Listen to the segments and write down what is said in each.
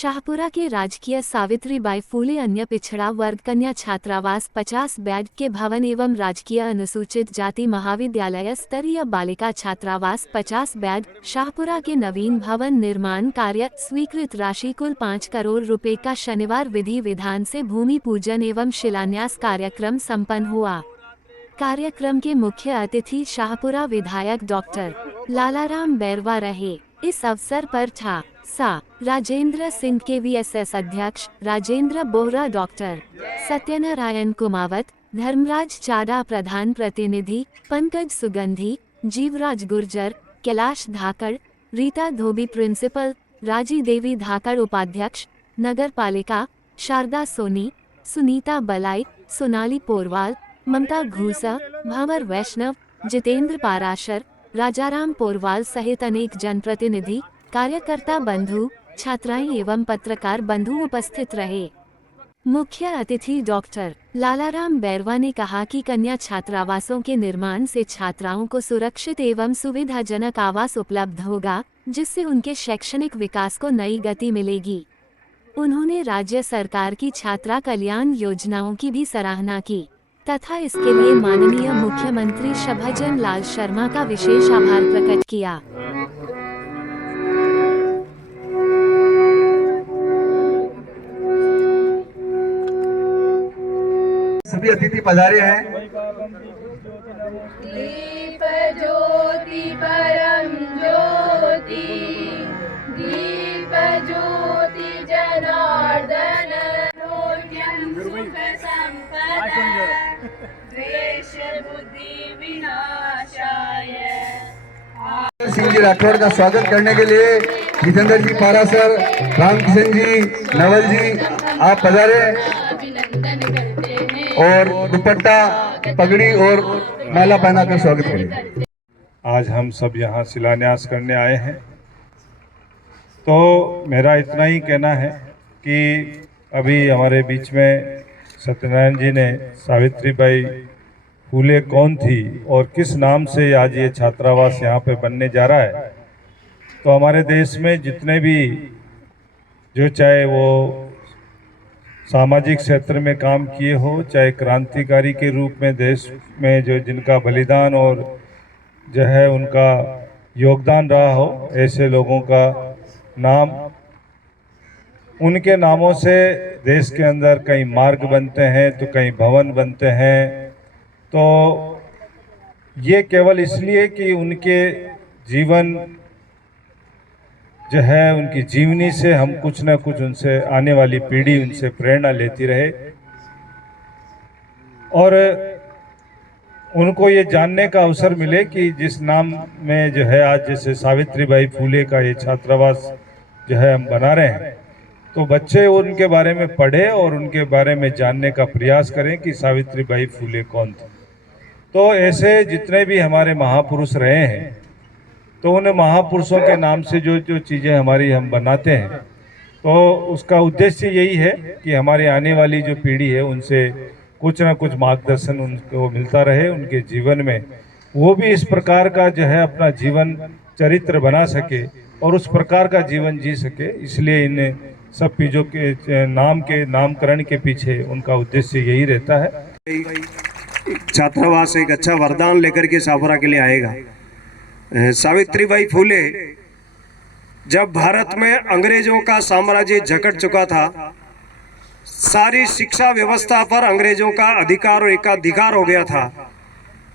शाहपुरा के राजकीय सावित्रीबाई फूले अन्य पिछड़ा वर्ग कन्या छात्रावास 50 बेड के भवन एवं राजकीय अनुसूचित जाति महाविद्यालय स्तरीय बालिका छात्रावास 50 बेड शाहपुरा के नवीन भवन निर्माण कार्य स्वीकृत राशि कुल 5 करोड़ रुपए का शनिवार विधि विधान से भूमि पूजन एवं शिलान्यास कार्यक्रम संपन्न हुआ। कार्यक्रम के मुख्य अतिथि शाहपुरा विधायक डॉक्टर लालाराम बैरवा रहे। इस अवसर पर राजेंद्र सिंह KVSS अध्यक्ष राजेंद्र बोहरा, डॉक्टर सत्यनारायण कुमावत, धर्मराज चाडा प्रधान प्रतिनिधि, पंकज सुगंधी, जीवराज गुर्जर, कैलाश धाकड़, रीता धोबी प्रिंसिपल, राजी देवी धाकड़ उपाध्यक्ष, नगर पालिका, शारदा सोनी, सुनीता बलाई, सोनाली पोरवाल, ममता घूसा, भावर वैष्णव, जितेंद्र पाराशर, राजाराम पोरवाल सहित अनेक जनप्रतिनिधि, कार्यकर्ता बंधु, छात्राएं एवं पत्रकार बंधु उपस्थित रहे। मुख्य अतिथि डॉक्टर लालाराम बैरवा ने कहा कि कन्या छात्रावासों के निर्माण से छात्राओं को सुरक्षित एवं सुविधाजनक आवास उपलब्ध होगा, जिससे उनके शैक्षणिक विकास को नई गति मिलेगी। उन्होंने राज्य सरकार की छात्रा कल्याण योजनाओं की भी सराहना की तथा इसके लिए माननीय मुख्यमंत्री शभाजन लाल शर्मा का विशेष आभार प्रकट किया। सभी अतिथि पधारे हैं। दीप ज्योति परम ज्योति, दीप ज्योति जनार्दन, सुख संपदा, द्वेष बुद्धि विनाशाय। सिंह जी राठौड़ का स्वागत करने के लिए जितेंद्र जी पारासर, रामकिशन जी, नवल जी आप पधारे और दुपट्टा, पगड़ी और माला पहनाकर स्वागत करें। आज हम सब यहाँ शिलान्यास करने आए हैं, तो मेरा इतना ही कहना है कि अभी हमारे बीच में सत्यनारायण जी ने सावित्रीबाई फूले कौन थी और किस नाम से आज ये छात्रावास यहाँ पे बनने जा रहा है। तो हमारे देश में जितने भी जो चाहे वो सामाजिक क्षेत्र में काम किए हो, चाहे क्रांतिकारी के रूप में देश में जो जिनका बलिदान और जो है उनका योगदान रहा हो, ऐसे लोगों का नाम, उनके नामों से देश के अंदर कई मार्ग बनते हैं तो कई भवन बनते हैं। तो ये केवल इसलिए कि उनके जीवन जो है उनकी जीवनी से हम कुछ ना कुछ उनसे आने वाली पीढ़ी उनसे प्रेरणा लेती रहे और उनको ये जानने का अवसर मिले कि जिस नाम में जो है आज जैसे सावित्रीबाई फूले का ये छात्रावास जो है हम बना रहे हैं, तो बच्चे उनके बारे में पढ़े और उनके बारे में जानने का प्रयास करें कि सावित्रीबाई फूले कौन थे। तो ऐसे जितने भी हमारे महापुरुष रहे हैं, तो उन महापुरुषों के नाम से जो जो चीज़ें हमारी हम बनाते हैं, तो उसका उद्देश्य यही है कि हमारी आने वाली जो पीढ़ी है उनसे कुछ ना कुछ मार्गदर्शन उनको मिलता रहे, उनके जीवन में वो भी इस प्रकार का जो है अपना जीवन चरित्र बना सके और उस प्रकार का जीवन जी सके। इसलिए इन सब चीज़ों के नामकरण के पीछे उनका उद्देश्य यही रहता है। छात्रावास एक अच्छा वरदान लेकर के शाहपुरा के लिए आएगा। सावित्रीबाई फूले जब भारत में अंग्रेजों का साम्राज्य जकड़ चुका था, सारी शिक्षा व्यवस्था पर अंग्रेजों का अधिकार और एकाधिकार हो गया था।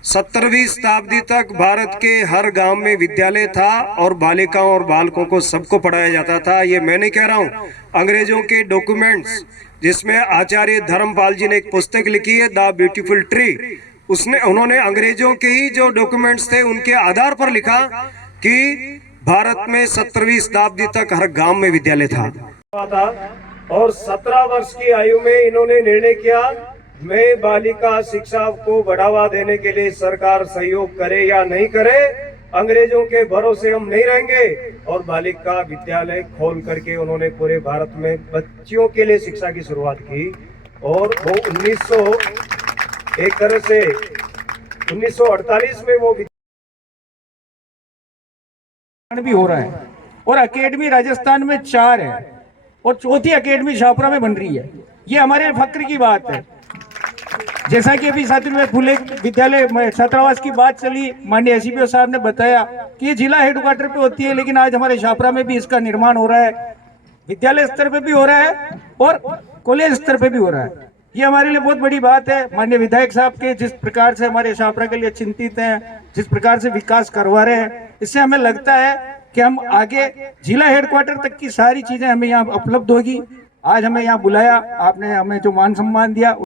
17वीं शताब्दी तक भारत के हर गांव में विद्यालय था और बालिकाओं और बालकों को सबको पढ़ाया जाता था। ये मैं नहीं कह रहा हूँ, अंग्रेजों के डॉक्यूमेंट्स, जिसमें आचार्य धर्मपाल जी ने एक पुस्तक लिखी है द ब्यूटीफुल ट्री, उन्होंने अंग्रेजों के ही जो डॉक्यूमेंट्स थे उनके आधार पर लिखा कि भारत में 17वीं शताब्दी तक हर गांव में विद्यालय था। और 17 वर्ष की आयु में इन्होंने निर्णय किया, मैं बालिका शिक्षा को बढ़ावा देने के लिए सरकार सहयोग करे या नहीं करे, अंग्रेजों के भरोसे हम नहीं रहेंगे। और बालिका विद्यालय खोल करके उन्होंने पूरे भारत में बच्चियों के लिए शिक्षा की शुरुआत की। और वो 1948 में वो भी हो रहा है और अकेडमी राजस्थान में 4 है और चौथी एकेडमी शाहपुरा में बन रही है। ये हमारे फक्र की बात है। जैसा कि अभी सावित्रीबाई फुले विद्यालय छात्रावास की बात चली, माननीय एसडीपीओ साहब ने बताया कि ये जिला हेडक्वार्टर पे होती है, लेकिन आज हमारे शाहपुरा में भी इसका निर्माण हो रहा है, विद्यालय स्तर पे भी हो रहा है और कॉलेज स्तर पे भी हो रहा है। ये हमारे लिए बहुत बड़ी बात है। माननीय विधायक साहब के जिस प्रकार से हमारे शाहपुरा के लिए चिंतित हैं, जिस प्रकार से विकास करवा रहे हैं, इससे हमें लगता है कि हम आगे जिला हेडक्वार्टर तक की सारी चीजें हमें यहाँ उपलब्ध होगी। आज हमें यहाँ बुलाया, आपने हमें जो मान सम्मान दिया